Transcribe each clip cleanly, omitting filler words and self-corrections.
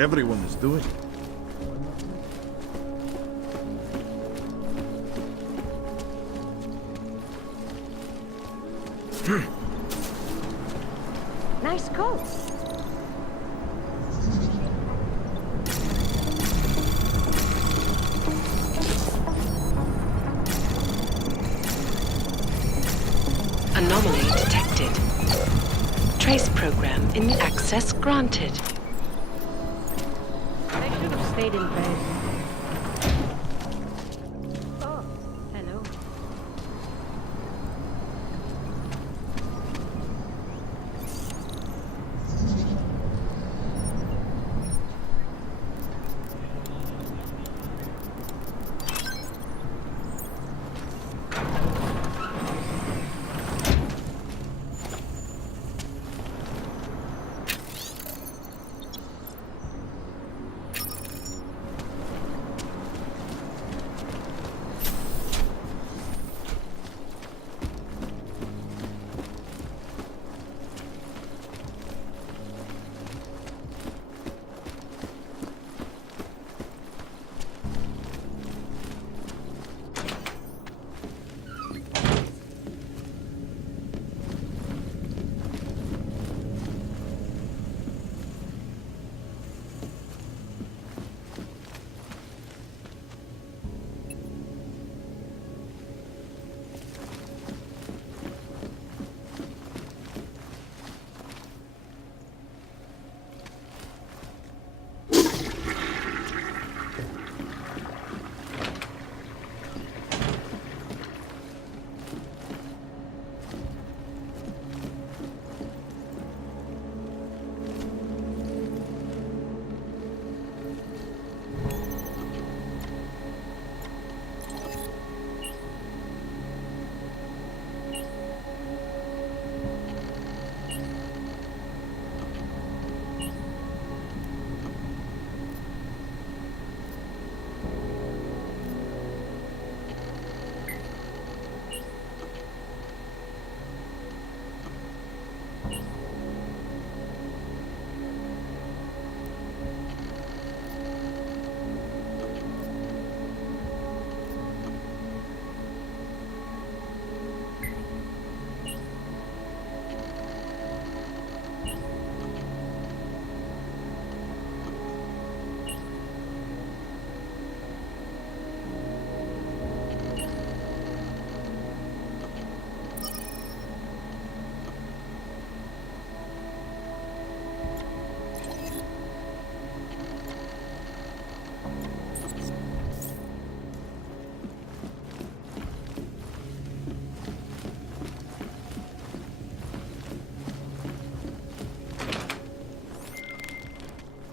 everyone is doing. Nice coat. Anomaly detected. Trace program in access granted. They should have stayed in bed. Oh, hello.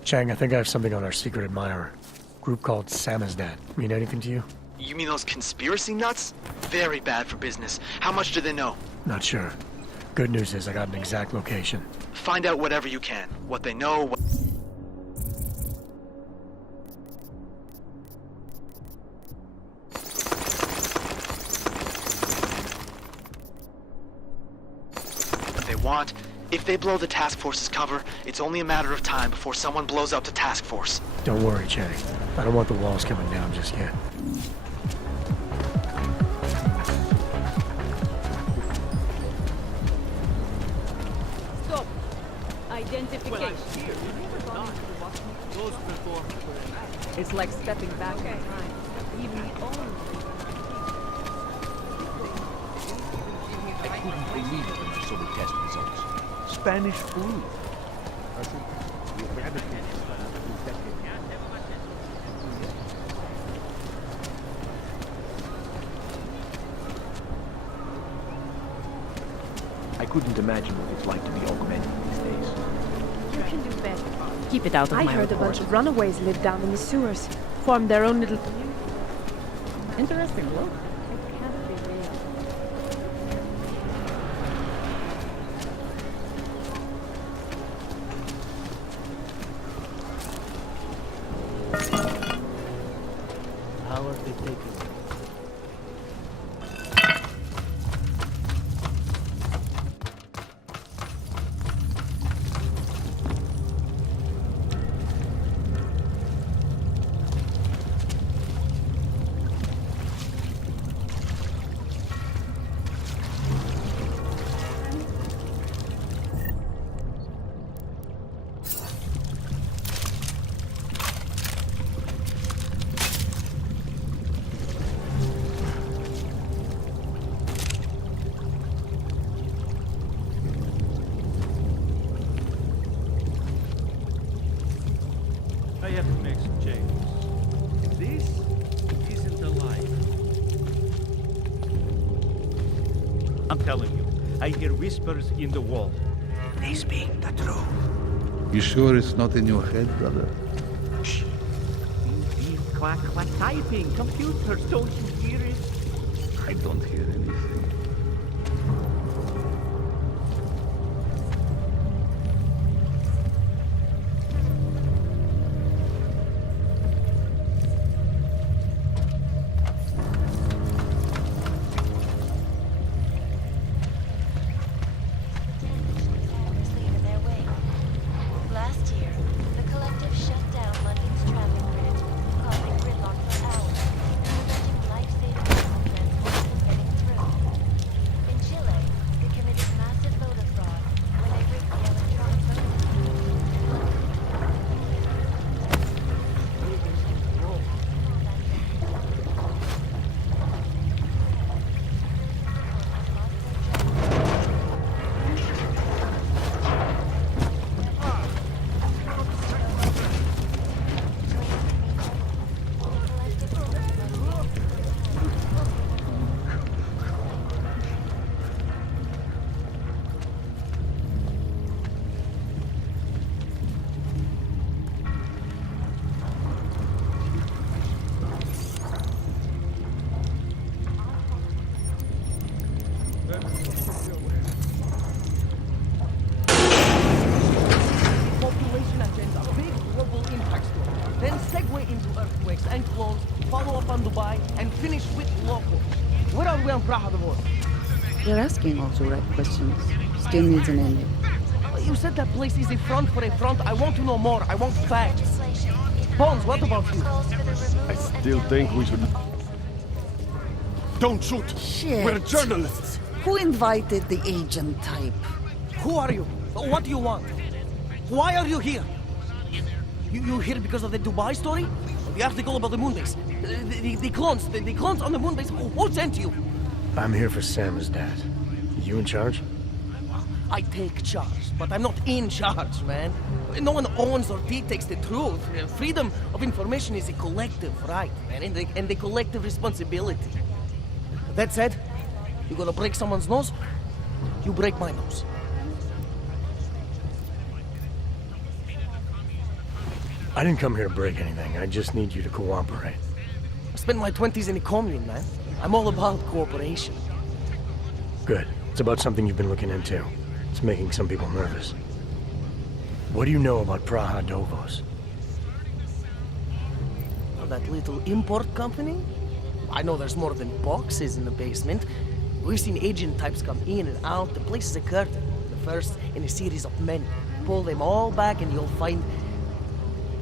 Chang, I think I have something on our secret admirer. Group called Samizdat. Mean anything to you? You mean those conspiracy nuts? Very bad for business. How much do they know? Not sure. Good news is I got an exact location. Find out whatever you can. What they know, what... they want. If they blow the task force's cover, it's only a matter of time before someone blows up the task force. Don't worry, Chang. I don't want the walls coming down just yet. Stop. Identification. It's like stepping back in time. Even the only... I couldn't believe it when I saw the test results. Spanish flu. I couldn't imagine what it's like to be augmented these days. You can do better. Keep it out of I my heard report. a bunch of runaways lived down in the sewers. Formed their own little... Interesting look. It can't be real. How are they taking it? I'm telling you, I hear whispers in the wall. They speak the truth. You sure it's not in your head, brother? Shh. Beep, quack, quack, typing. Computers, don't you hear it? I don't hear anything. In their wake. Last year, the collective shut down London's traffic grid, causing gridlock for hours, preventing life-saving medical transport from getting through. In Chile, they committed massive voter fraud when they rigged the electronic voting. Population agenda, big global impact story. Then segue into earthquakes and clones, follow up on Dubai, and finish with local. Where are we on Praha the War? You're asking all the right questions. Still needs an ending. You said that place is a front for a front. I want to know more. I want facts. Legislation. Bones, what about you? Calls for the removal I still think we should... Don't shoot! Shit. We're journalists! Who invited the agent type? Who are you? What do you want? Why are you here? You here because of the Dubai story? The article about the moon base? The clones? The clones on the moon base? Who sent you? I'm here for Sam's dad. You in charge? I take charge, but I'm not in charge, man. No one owns or dictates the truth. Freedom of information is a collective right, man, and a collective responsibility. That said, you gonna break someone's nose? You break my nose. I didn't come here to break anything. I just need you to cooperate. I spent my 20s in a commune, man. I'm all about cooperation. Good. It's about something you've been looking into. It's making some people nervous. What do you know about Praha Dovos? That little import company? I know there's more than boxes in the basement. We've seen agent types come in and out. The place is a curtain. The first in a series of many. Pull them all back and you'll find...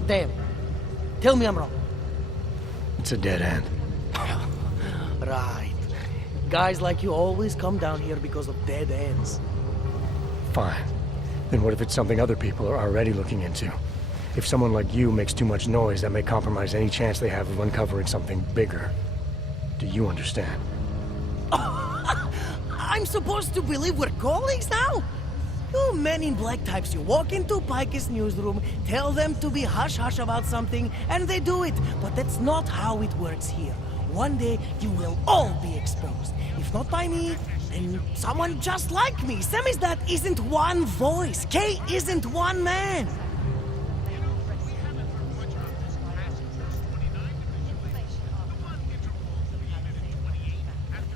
Damn. Tell me I'm wrong. It's a dead end. Right. Guys like you always come down here because of dead ends. Fine. Then what if it's something other people are already looking into? If someone like you makes too much noise, that may compromise any chance they have of uncovering something bigger. Do you understand? I'm supposed to believe we're colleagues now? You men in black types, you walk into Pike's newsroom, tell them to be hush-hush about something, and they do it. But that's not how it works here. One day, you will all be exposed. If not by me, then someone just like me. Samizdat isn't one voice. K isn't one man.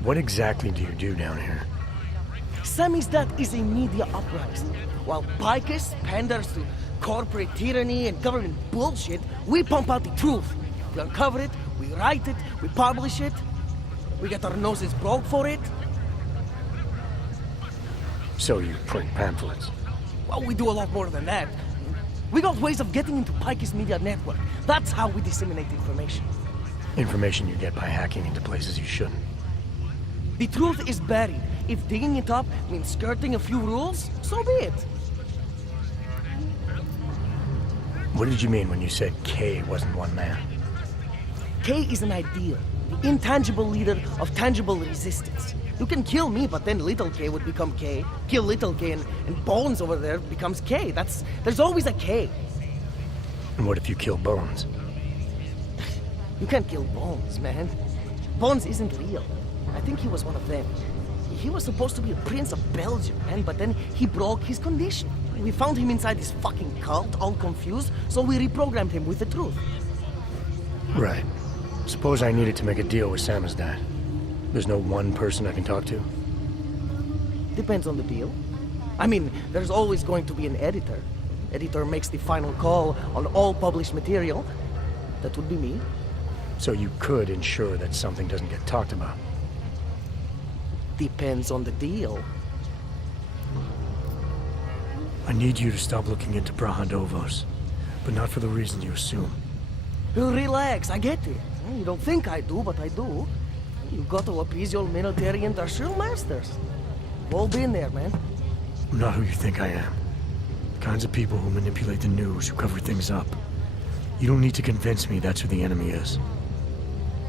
What exactly do you do down here? Samizdat is a media uprising. While Picus panders to corporate tyranny and government bullshit, we pump out the truth. We uncover it, we write it, we publish it. We get our noses broke for it. So you print pamphlets? Well, we do a lot more than that. We got ways of getting into Picus media network. That's how we disseminate information. Information you get by hacking into places you shouldn't. The truth is buried. If digging it up means skirting a few rules, so be it. What did you mean when you said K wasn't one man? K is an ideal, the intangible leader of tangible resistance. You can kill me, but then little K would become K. Kill little K and Bones over there becomes K. There's always a K. And what if you kill Bones? You can't kill Bones, man. Bones isn't real. I think he was one of them. he was supposed to be a prince of Belgium, man, but then he broke his condition. We found him inside this fucking cult, all confused, so we reprogrammed him with the truth. Right. Suppose I needed to make a deal with Samizdat. There's no one person I can talk to? Depends on the deal. I mean, there's always going to be an editor. Editor makes the final call on all published material. That would be me. So you could ensure that something doesn't get talked about? Depends on the deal. I need you to stop looking into Prahandovos, but not for the reason you assume. Relax, I get it. You don't think I do, but I do. You got to appease your military industrial masters. We've all been there, man. I'm not who you think I am. The kinds of people who manipulate the news, who cover things up. You don't need to convince me that's who the enemy is.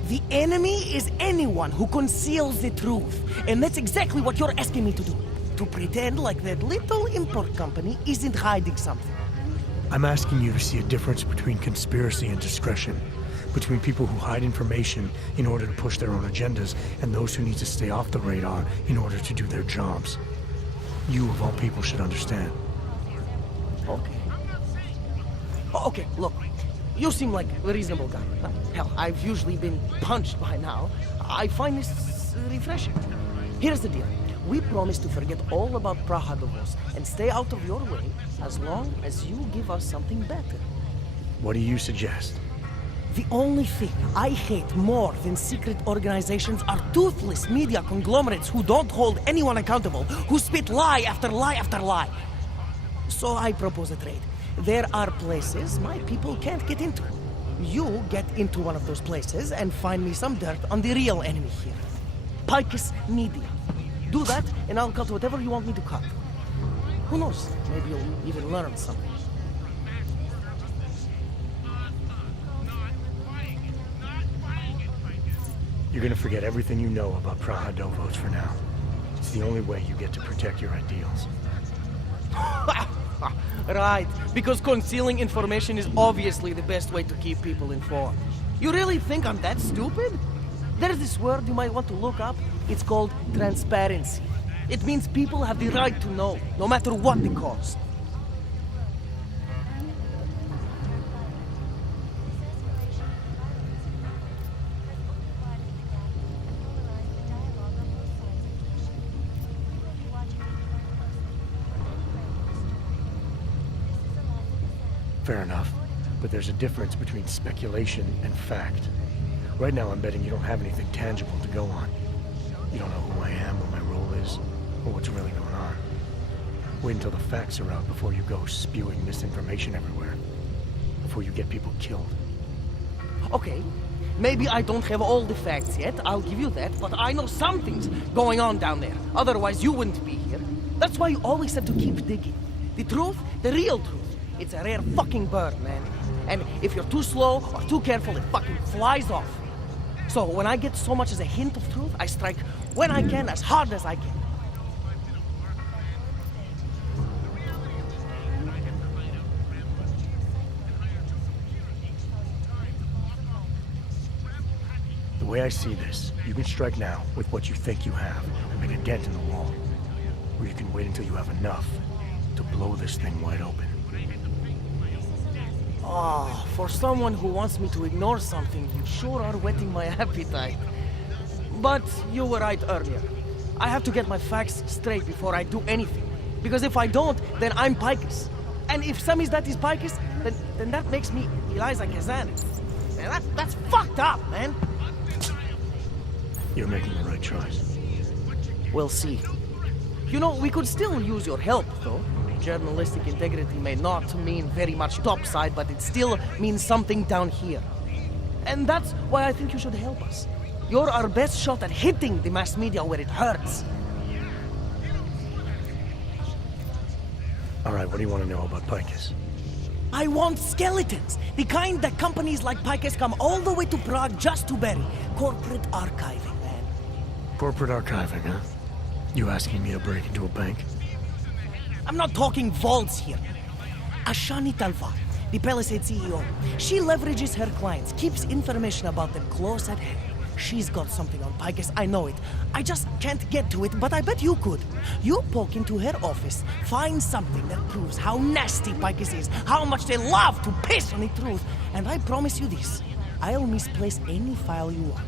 The enemy is anyone who conceals the truth. And that's exactly what you're asking me to do. To pretend like that little import company isn't hiding something. I'm asking you to see a difference between conspiracy and discretion. Between people who hide information in order to push their own agendas and those who need to stay off the radar in order to do their jobs. You, of all people, should understand. Okay. Okay, look. You seem like a reasonable guy. Hell, I've usually been punched by now. I find this refreshing. Here's the deal. We promise to forget all about Prahandovos and stay out of your way as long as you give us something better. What do you suggest? The only thing I hate more than secret organizations are toothless media conglomerates who don't hold anyone accountable, who spit lie after lie after lie. So I propose a trade. There are places my people can't get into. You get into one of those places and find me some dirt on the real enemy here. Picus Media. Do that, and I'll cut whatever you want me to cut. Who knows? Maybe you'll even learn something. You're gonna forget everything you know about Prahandovos for now. It's the only way you get to protect your ideals. Right, because concealing information is obviously the best way to keep people informed. You really think I'm that stupid? There's this word you might want to look up. It's called transparency. It means people have the right to know, no matter what the cost. Fair enough, but there's a difference between speculation and fact. Right now I'm betting you don't have anything tangible to go on. You don't know who I am, what my role is, or what's really going on. Wait until the facts are out before you go spewing misinformation everywhere. Before you get people killed. Okay, maybe I don't have all the facts yet, I'll give you that, but I know something's going on down there. Otherwise you wouldn't be here. That's why you always have to keep digging. The truth, the real truth. It's a rare fucking bird, man. And if you're too slow or too careful, it fucking flies off. So when I get so much as a hint of truth, I strike when I can, as hard as I can. The way I see this, you can strike now with what you think you have and make a dent in the wall. Or you can wait until you have enough to blow this thing wide open. Oh, for someone who wants me to ignore something, you sure are whetting my appetite. But you were right earlier. I have to get my facts straight before I do anything. Because if I don't, then I'm Picus. And if Samizdat is Picus, then that makes me Eliza Kazan. Man, that's fucked up, man. You're making the right choice. We'll see. You know, we could still use your help, though. Journalistic integrity may not mean very much topside, but it still means something down here. And that's why I think you should help us. You're our best shot at hitting the mass media where it hurts. All right, what do you want to know about Picus? I want skeletons. The kind that companies like Picus come all the way to Prague just to bury. Corporate archiving, man. Corporate archiving, huh? You asking me to break into a bank? I'm not talking vaults here. Ashani Talva, the Palisade CEO, she leverages her clients, keeps information about them close at hand. She's got something on Picus, I know it. I just can't get to it, but I bet you could. You poke into her office, find something that proves how nasty Picus is, how much they love to piss on the truth, and I promise you this, I'll misplace any file you want.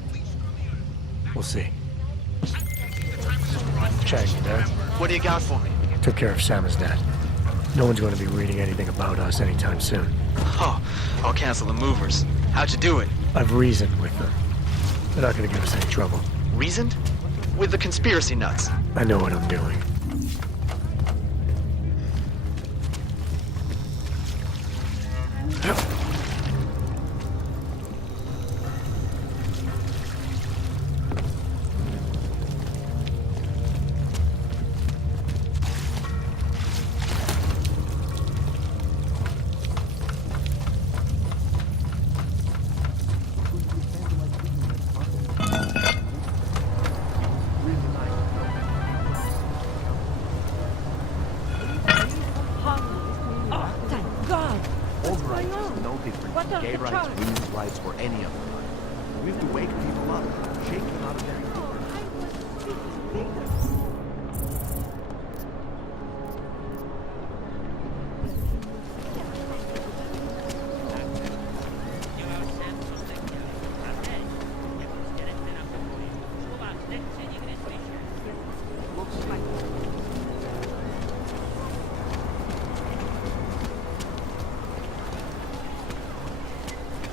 We'll see. Chang, you there? What do you got for me? Took care of Sam's dad. No one's going to be reading anything about us anytime soon. Oh, I'll cancel the movers. How'd you do it? I've reasoned with them. They're not going to give us any trouble. Reasoned? With the conspiracy nuts. I know what I'm doing. Oh, thank God! Old What's rights going on? is no different What from are gay the rights, charges? women's rights, or any of them. We have to wake people up, shake them out of their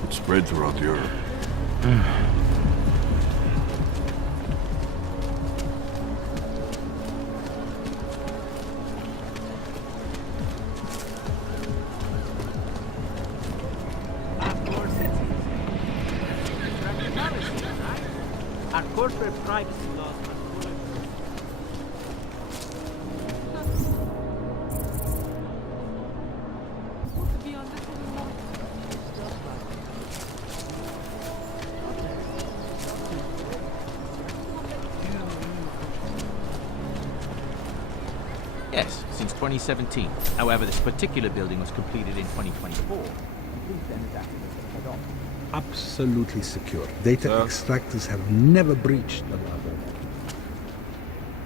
It spread throughout Europe. Our corporate privacy laws must fully Yes, since 2017. However, this particular building was completed in 2024. Absolutely secure. Data extractors have never breached the law.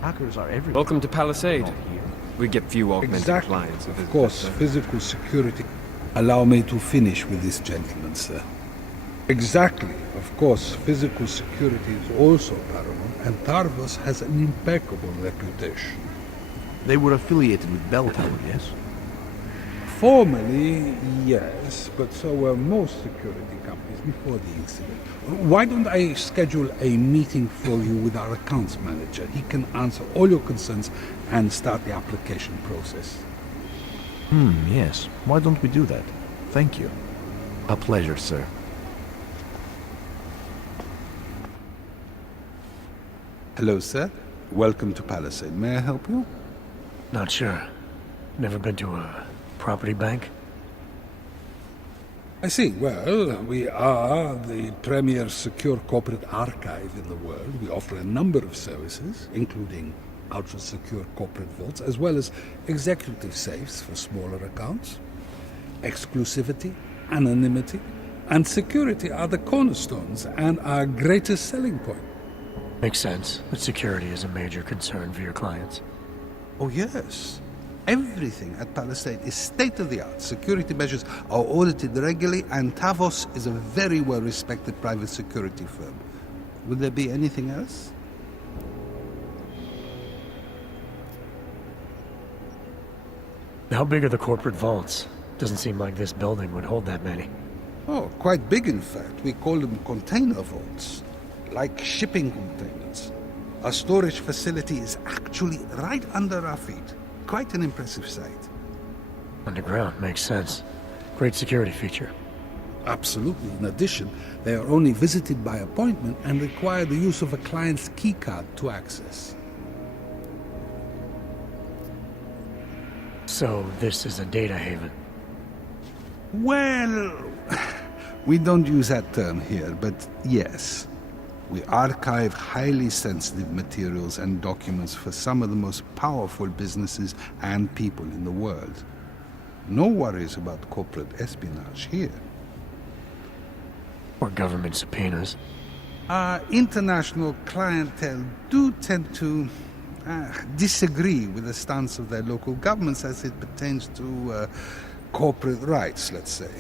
Hackers are everywhere. Welcome to Palisade. Not here. We get few augmented Exactly. clients. Of course, physical security. Allow me to finish with this gentleman, sir. Exactly. Of course, physical security is also paramount, and Tarvos has an impeccable reputation. They were affiliated with Bell Tower, yes? Formally, yes, but so were most security companies before the incident. Why don't I schedule a meeting for you with our accounts manager? He can answer all your concerns and start the application process. Yes. Why don't we do that? Thank you. A pleasure, sir. Hello, sir. Welcome to Palisade. May I help you? Not sure. Never been to a property bank? I see. Well, we are the premier secure corporate archive in the world. We offer a number of services, including ultra-secure corporate vaults, as well as executive safes for smaller accounts. Exclusivity, anonymity, and security are the cornerstones and our greatest selling point. Makes sense that security is a major concern for your clients. Oh, yes. Everything at Palisade is state-of-the-art. Security measures are audited regularly, and Tavos is a very well-respected private security firm. Would there be anything else? How big are the corporate vaults? Doesn't seem like this building would hold that many. Oh, quite big, in fact. We call them container vaults, like shipping containers. Our storage facility is actually right under our feet. Quite an impressive sight. Underground, makes sense. Great security feature. Absolutely. In addition, they are only visited by appointment and require the use of a client's keycard to access. So this is a data haven. Well, we don't use that term here, but yes. We archive highly sensitive materials and documents for some of the most powerful businesses and people in the world. No worries about corporate espionage here. Or government subpoenas. Our international clientele do tend to disagree with the stance of their local governments as it pertains to corporate rights, let's say.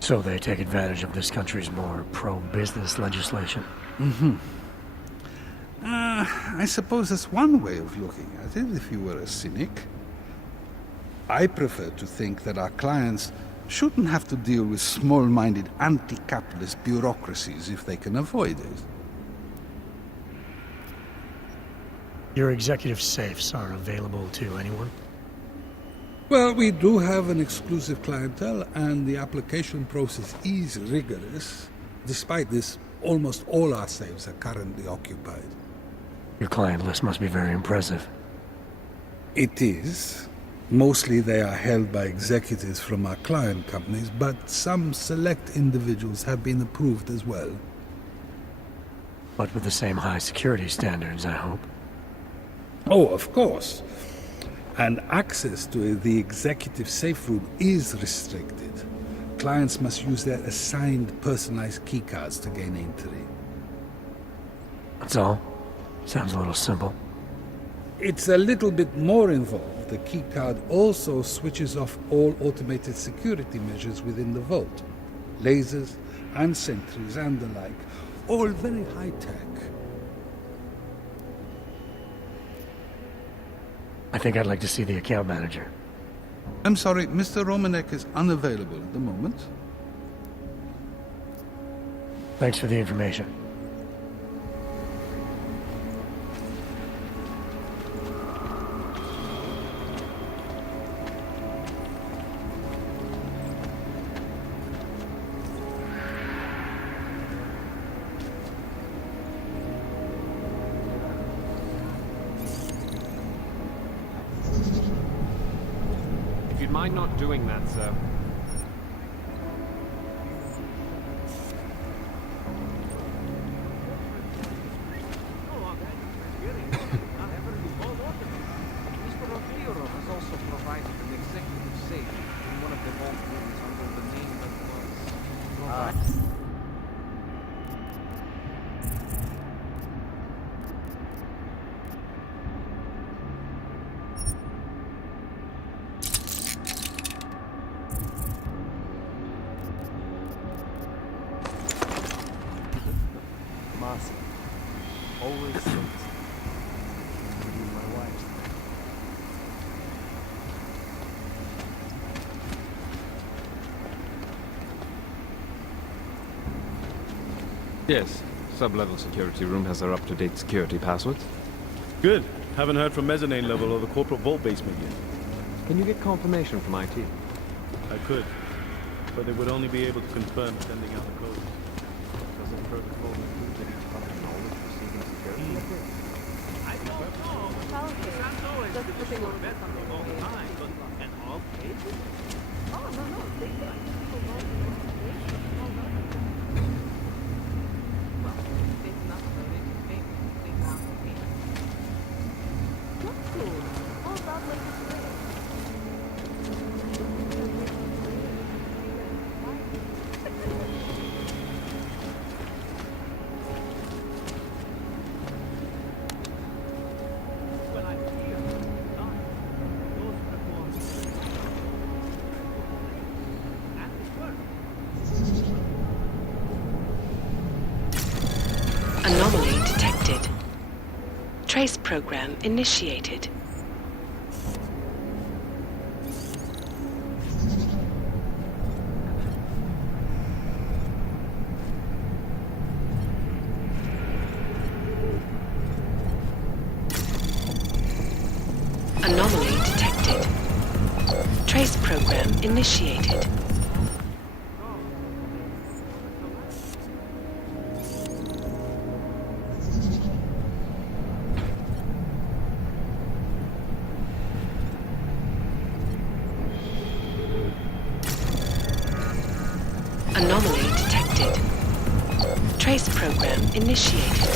So they take advantage of this country's more pro-business legislation? Mm-hmm. I suppose that's one way of looking at it, if you were a cynic. I prefer to think that our clients shouldn't have to deal with small-minded anti-capitalist bureaucracies if they can avoid it. Your executive safes are available to anyone? Well, we do have an exclusive clientele, and the application process is rigorous. Despite this, almost all our safes are currently occupied. Your client list must be very impressive. It is. Mostly they are held by executives from our client companies, but some select individuals have been approved as well. But with the same high security standards, I hope. Oh, of course. And access to the executive safe room is restricted. Clients must use their assigned personalized keycards to gain entry. That's all? Sounds a little simple. It's a little bit more involved. The keycard also switches off all automated security measures within the vault. Lasers and sentries and the like. All very high-tech. I think I'd like to see the account manager. I'm sorry, Mr. Romanek is unavailable at the moment. Thanks for the information. If you'd mind not doing that, sir. Marcy. Always since. My wife. Yes. Sub-level security room has our up-to-date security passwords. Good. Haven't heard from mezzanine level or the corporate vault basement yet. Can you get confirmation from IT? I could, but they would only be able to confirm sending out the code. Doesn't protocol include that each other knowledge receiving security upgrades? I don't know. That's always the sure bet of all time, but at all cases? Oh, no. They people know the information. Well, they've not loaded to pay. They want to pay. What cool? All that like it's real. When I'm here, those perform and it works. Anomaly detected. Trace program initiated. Anomaly detected. Trace program initiated. Anomaly detected. Trace program initiated.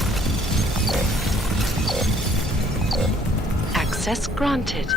Access granted.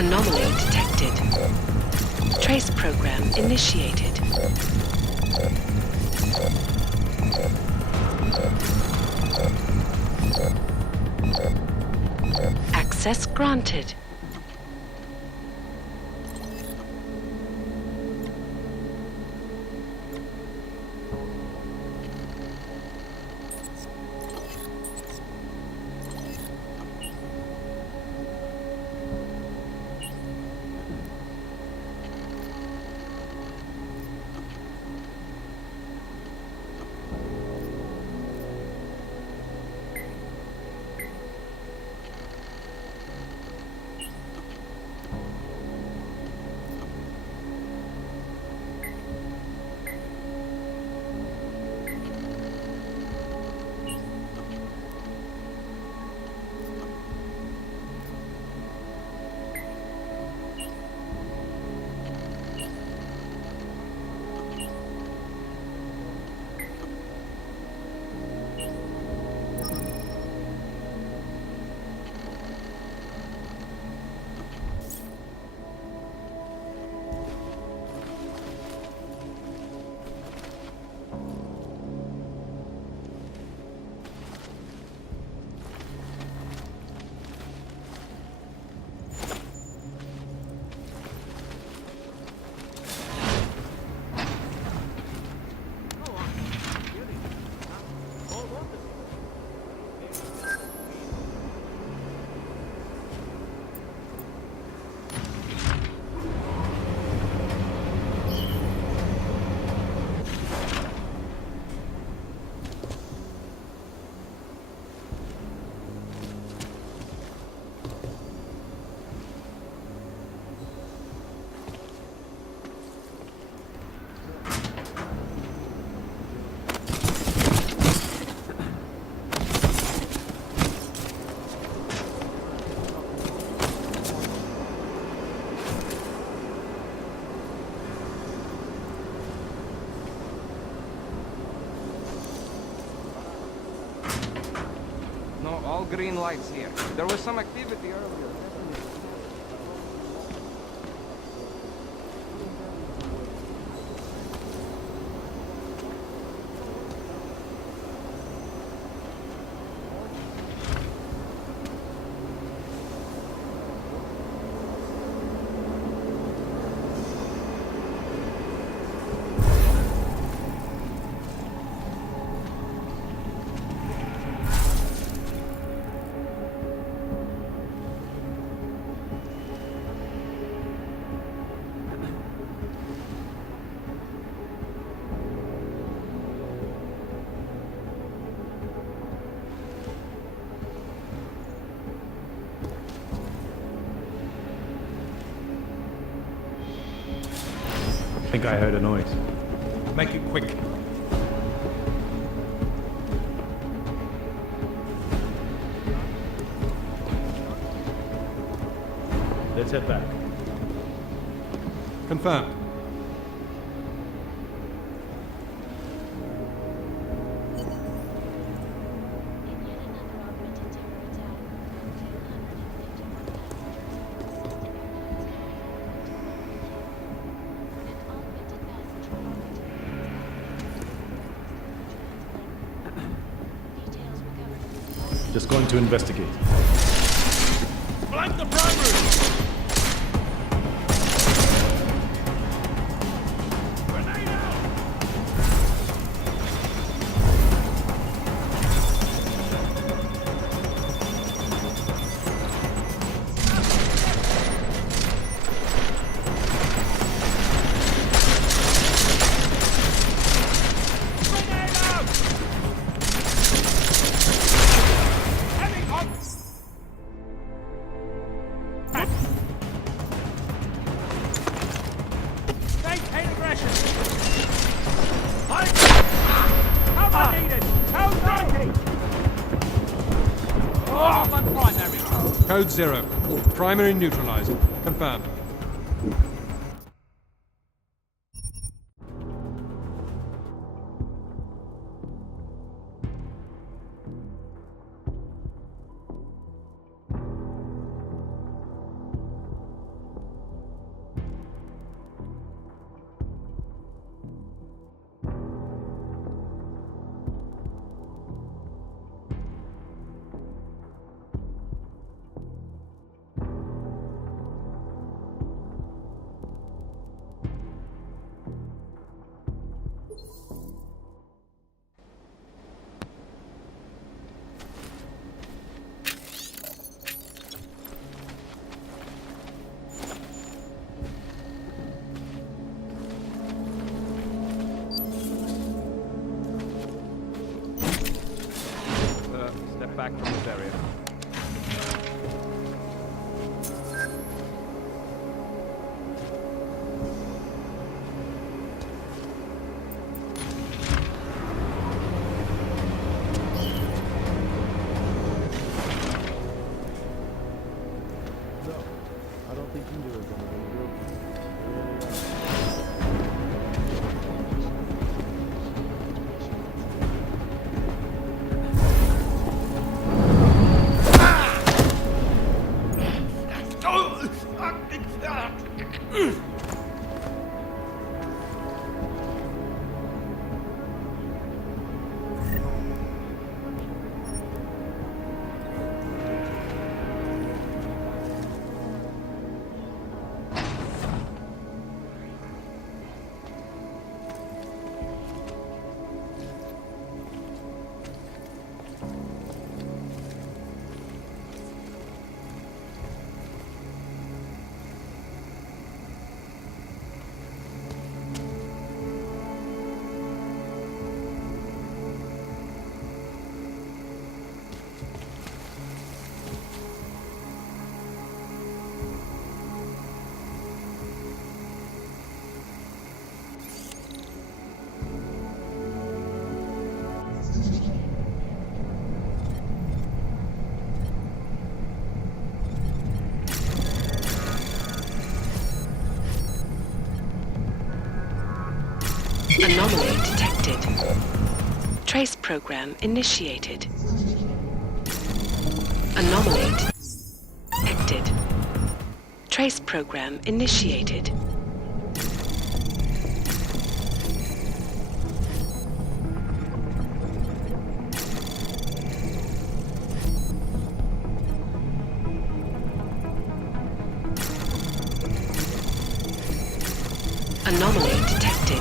Anomaly detected. Trace program initiated. Access granted. No, all green lights here. There was some activity earlier. I think I heard a noise. Make it quick. Let's head back. Confirmed. Just going to investigate. Flank the primary! Code 0. Primary neutralized. Confirmed. back from this area. No, I don't think either of them are going to go. Anomaly detected. Trace program initiated. Anomaly detected. Trace program initiated. Anomaly detected.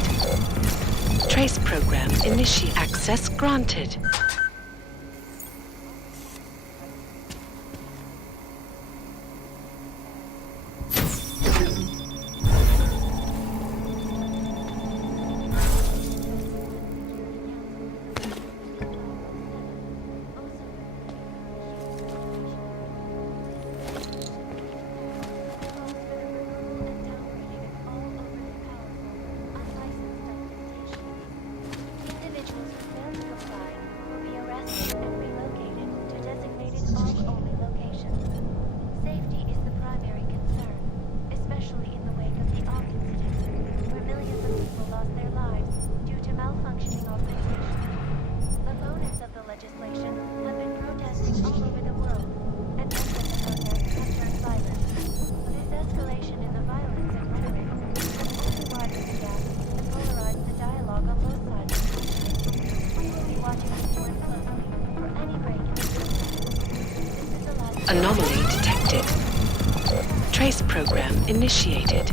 Trace program initiate. Access granted. Individuals who fail to comply will be arrested and relocated to designated off-only locations. Safety is the primary concern, especially in the wake of the Ark incident, where millions of people lost their lives due to malfunctioning augmentation. Opponents of the legislation have been protesting all over the world, and many of the protests have turned violent. This escalation in the violence and rhetoric has only widened the gap and polarized the dialogue on both sides. We will be watching the story closely for any break in the This is the last Anomaly detected. Trace program initiated.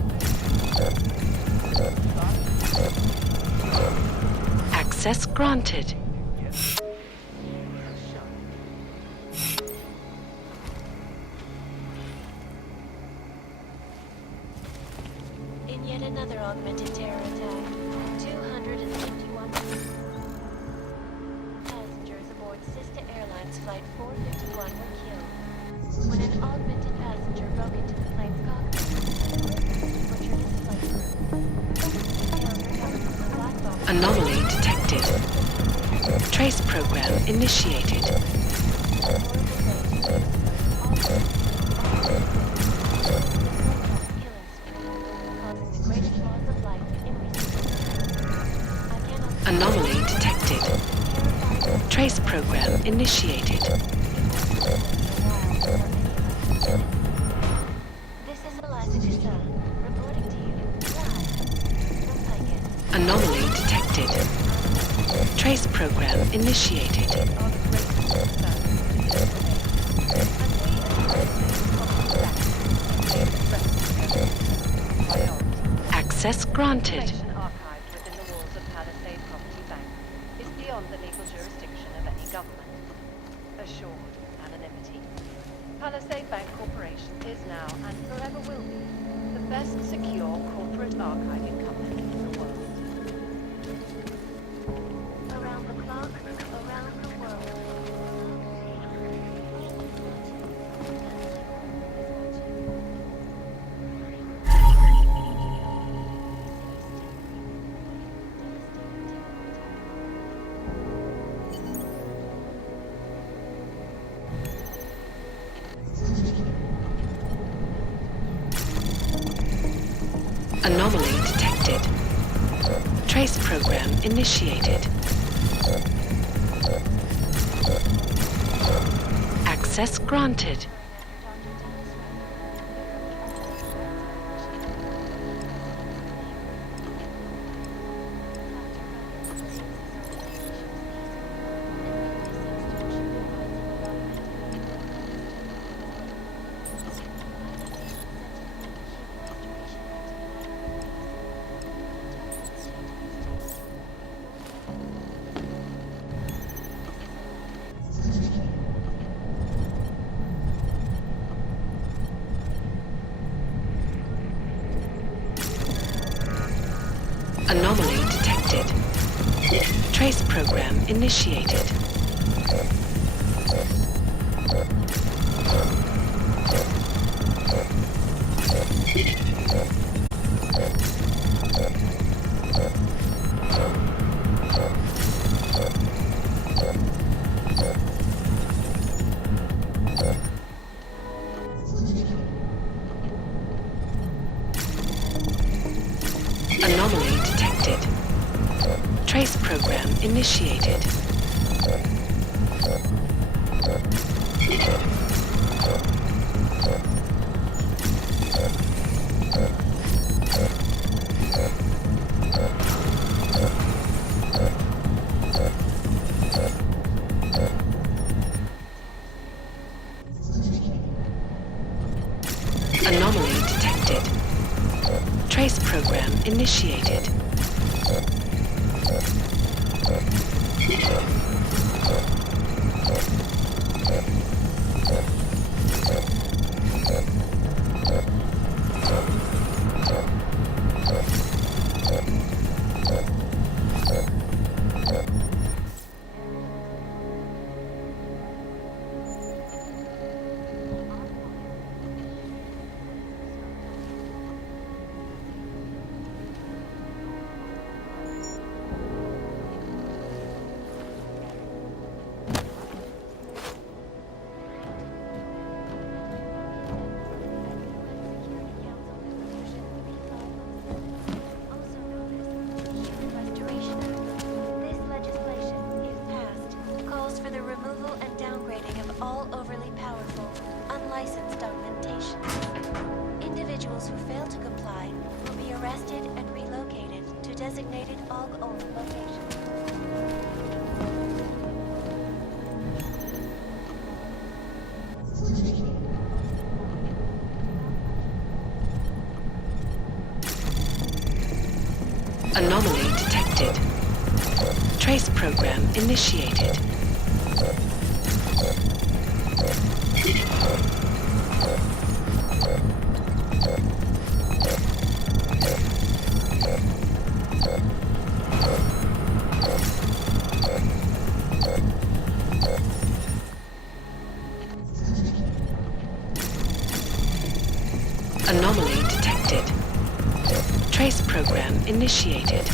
Access granted. In yet another augmented terror attack, 251 passengers aboard sister airlines flight 451 were killed when an augmented passenger broke into the plane's cockpit. Butchered its flight crew. Details recovered from the black box. Anomaly detected. Trace program initiated. Anomaly detected. Trace program initiated. This is Eliza Kassan, reporting to you live from Picus. Anomaly detected. Trace program initiated. Access granted. Information archived within the walls of Palisade Property Bank is beyond the legal jurisdiction of any government. Assured anonymity. Palisade Bank Corporation is now and forever will be the best secure corporate archiving company in the world. Around the clock, around the world. Anomaly detected. Trace program initiated. Access granted. Anomaly detected. Trace program initiated. Anomaly detected. Trace program initiated. Anomaly detected. Trace program initiated. Individuals who fail to comply will be arrested and relocated to designated AUG-owned locations. Anomaly detected. Trace program initiated. Anomaly detected. Trace program initiated.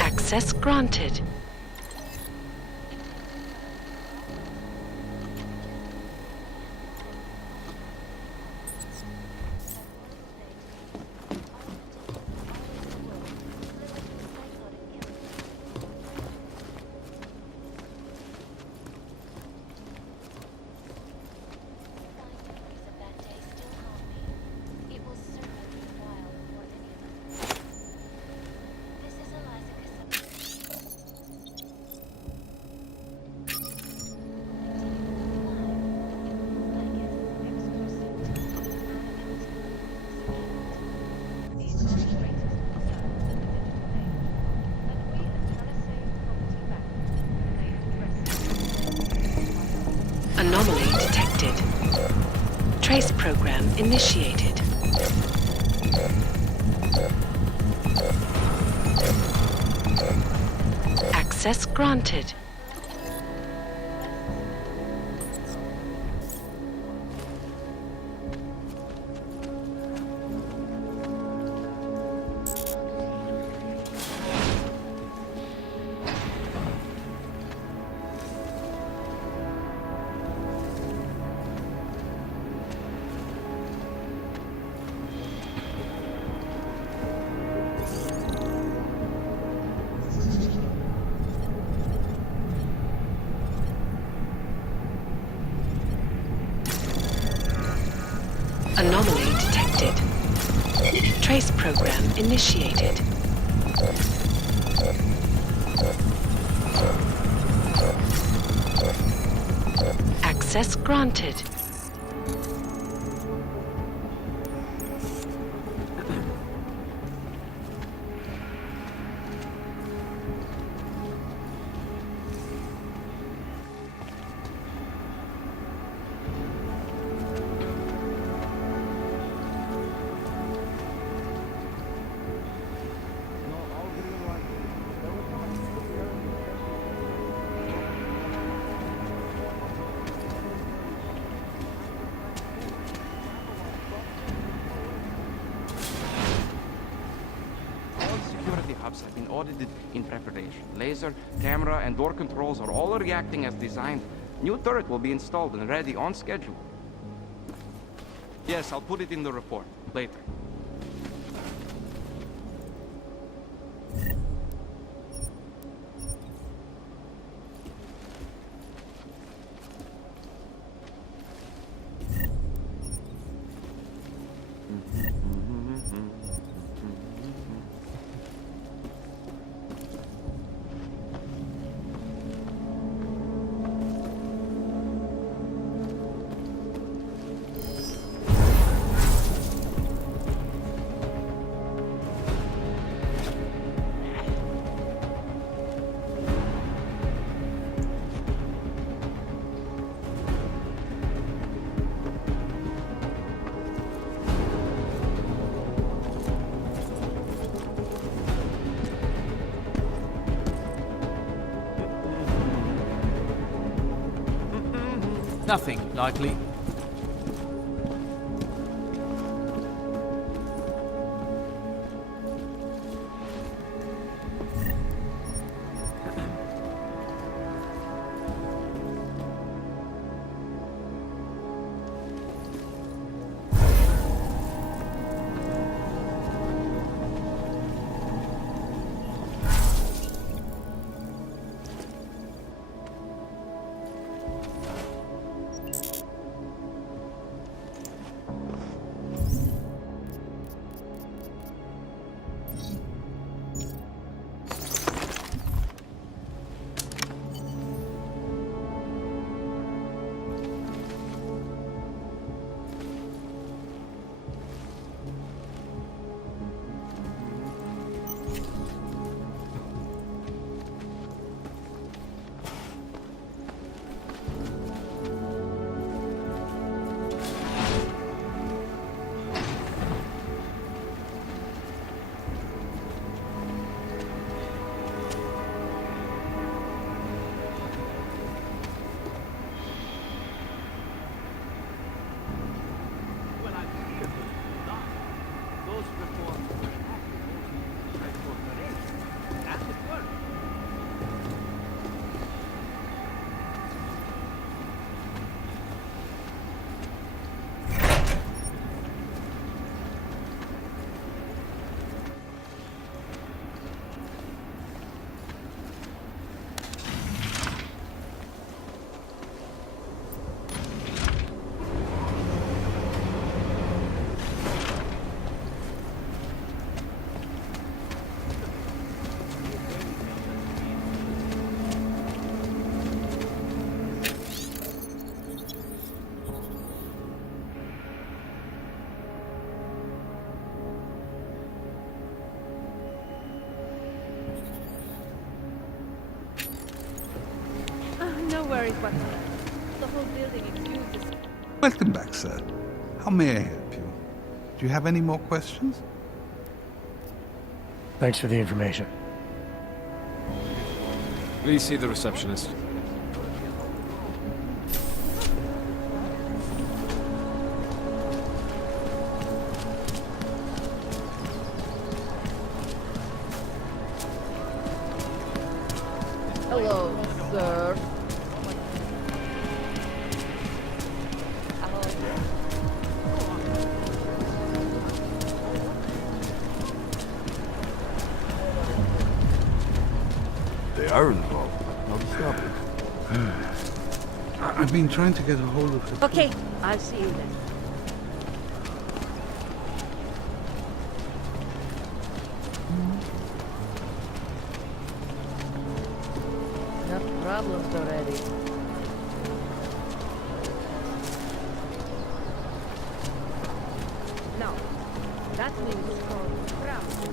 Access granted. Anomaly detected. Trace program initiated. Access granted. Trace program initiated. Access granted. Security hubs have been audited in preparation. Laser, camera, and door controls are all reacting as designed. New turret will be installed and ready on schedule. Yes, I'll put it in the report later. Nothing likely. No worries whatsoever. The whole building exudes. Welcome back, sir. How may I help you? Do you have any more questions? Thanks for the information. Please see the receptionist. Hello, sir. They are involved. How to stop it? I've been trying to get a hold of the... Okay, I'll see you then. problems already. Now, that means called craft.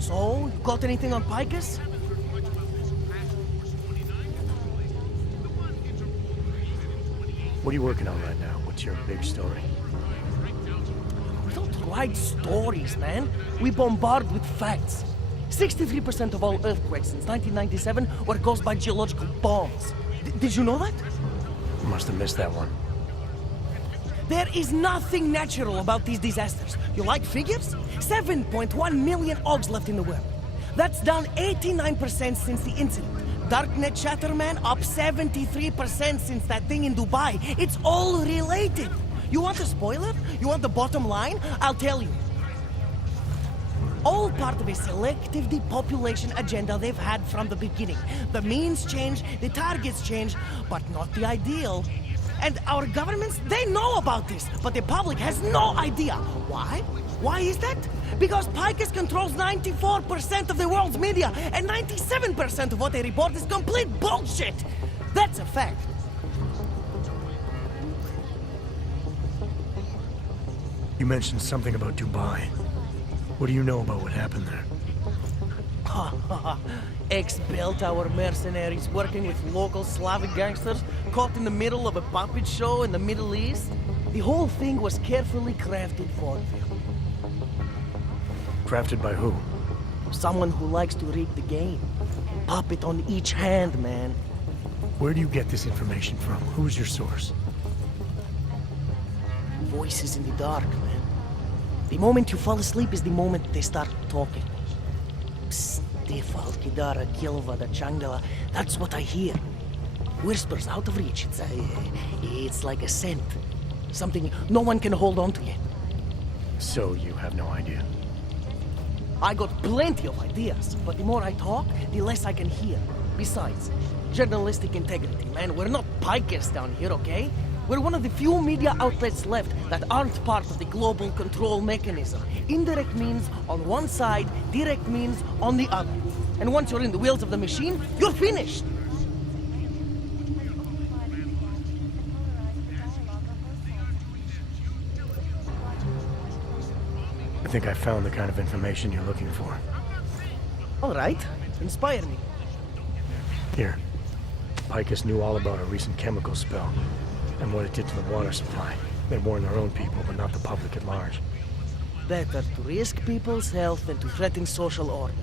So, got anything on Picus? What are you working on right now? What's your big story? We don't write stories, man. We bombard with facts. 63% of all earthquakes since 1997 were caused by geological bombs. Did you know that? Must have missed that one. There is nothing natural about these disasters. You like figures? 7.1 million OGs left in the world. That's down 89% since the incident. Darknet chatter, man, up 73% since that thing in Dubai. It's all related. You want a spoiler? You want the bottom line? I'll tell you. All part of a selective depopulation agenda they've had from the beginning. The means change, the targets change, but not the ideal. And our governments, they know about this, but the public has no idea. Why? Why is that? Because Picus controls 94% of the world's media, and 97% of what they report is complete bullshit. That's a fact. You mentioned something about Dubai. What do you know about what happened there? Ex-Bell-Tower mercenaries working with local Slavic gangsters caught in the middle of a puppet show in the Middle East. The whole thing was carefully crafted for them. Crafted by who? Someone who likes to rig the game. Puppet on each hand, man. Where do you get this information from? Who's your source? Voices in the dark, man. The moment you fall asleep is the moment they start talking. Psst, Defal, Kidara, Kilva, Changala. That's what I hear. Whispers out of reach. It's like a scent. Something no one can hold on to yet. So you have no idea? I got plenty of ideas, but the more I talk, the less I can hear. Besides, journalistic integrity, man. We're not Picus down here, okay? We're one of the few media outlets left that aren't part of the global control mechanism. Indirect means on one side, direct means on the other. And once you're in the wheels of the machine, you're finished! I think I found the kind of information you're looking for. All right. Inspire me. Here. Picus knew all about a recent chemical spill and what it did to the water supply. They warned their own people, but not the public at large. Better to risk people's health than to threaten social order.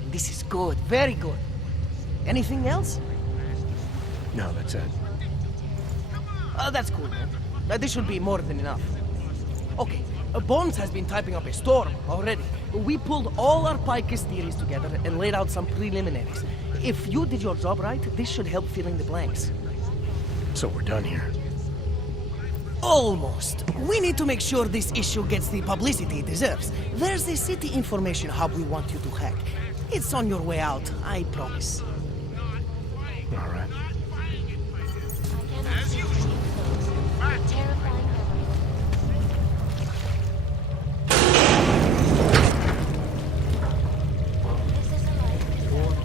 And this is good, very good. Anything else? No, that's it. That's cool, man. This should be more than enough. Okay, Bones has been typing up a storm already. We pulled all our Picus theories together and laid out some preliminaries. If you did your job right, this should help fill in the blanks. So we're done here. Almost. We need to make sure this issue gets the publicity it deserves. There's a city information hub we want you to hack. It's on your way out, I promise. All right. As usual. Terrifying memories. This is a life deserving your body.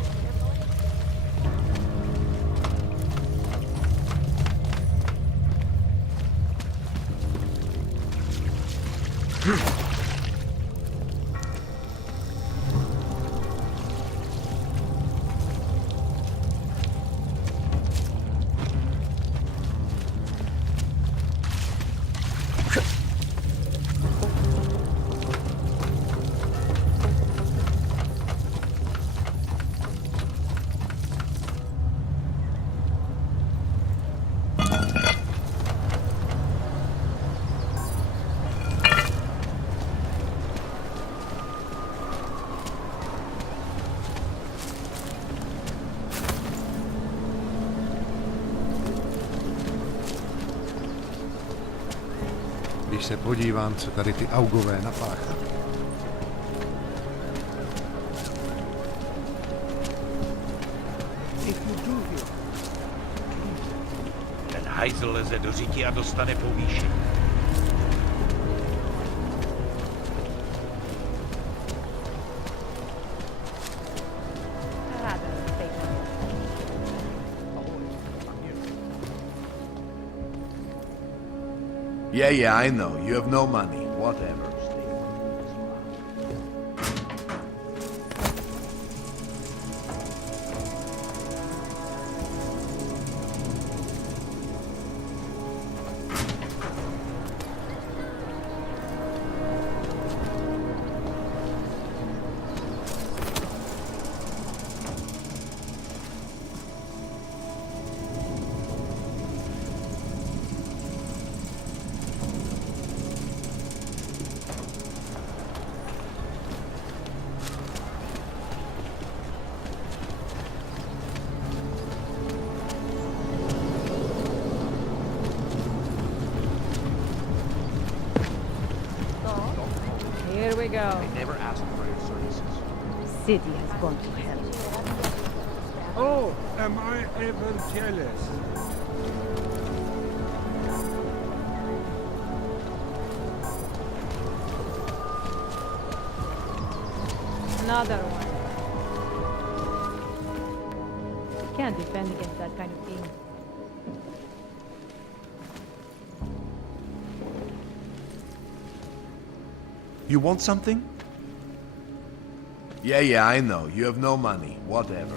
když se podívám, co tady ty augové napáchali. Ten hajzl leze do řití a dostane povýšení. Yeah, I know. You have no money. Whatever. Here we go. I never asked for your services. City has gone to hell. Oh, am I ever jealous? Another one. Can't defend against that kind of thing. You want something? Yeah, I know. You have no money. Whatever.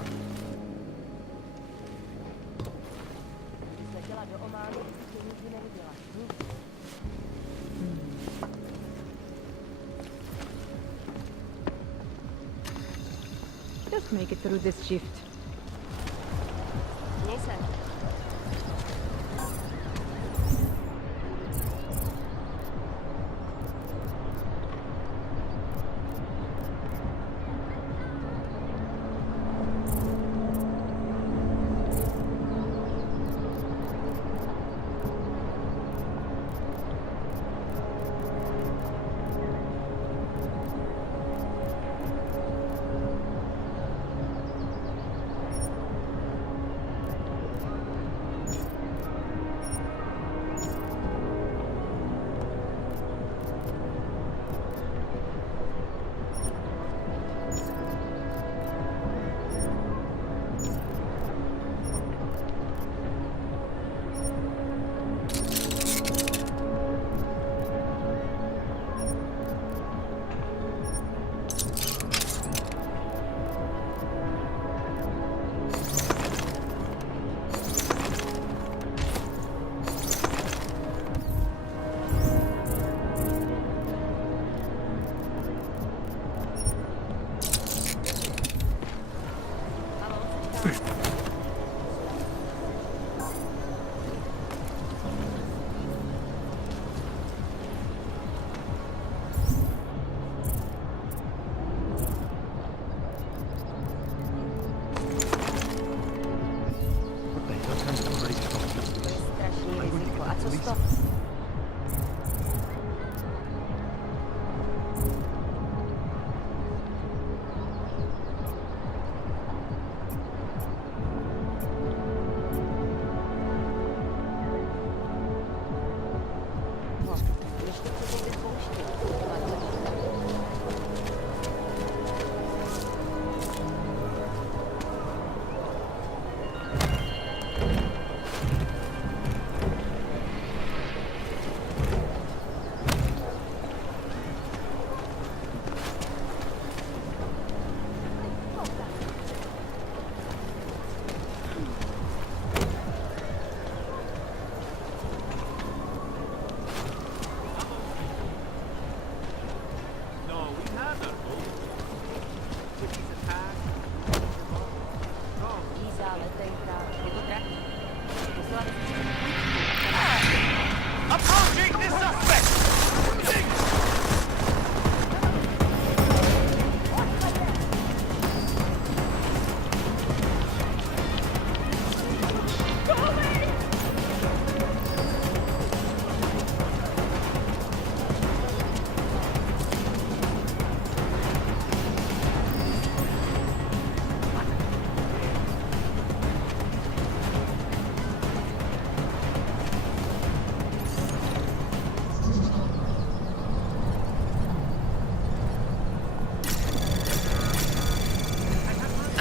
Just make it through this shift. Yes, sir.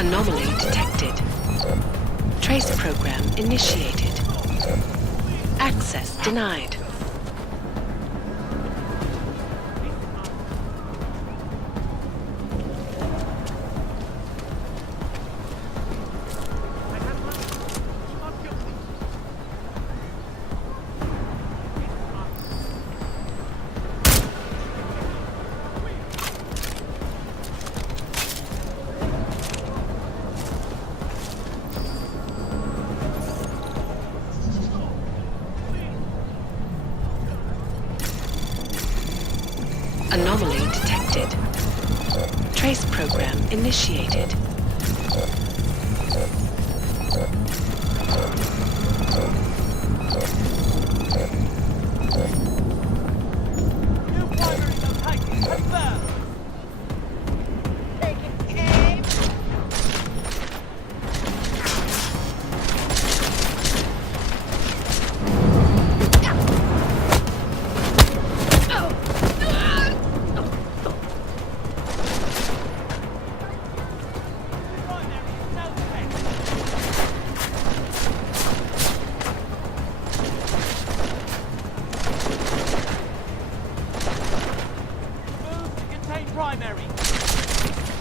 Anomaly detected. Trace program initiated. Access denied. Anomaly detected. Trace program initiated. Move to contain primary.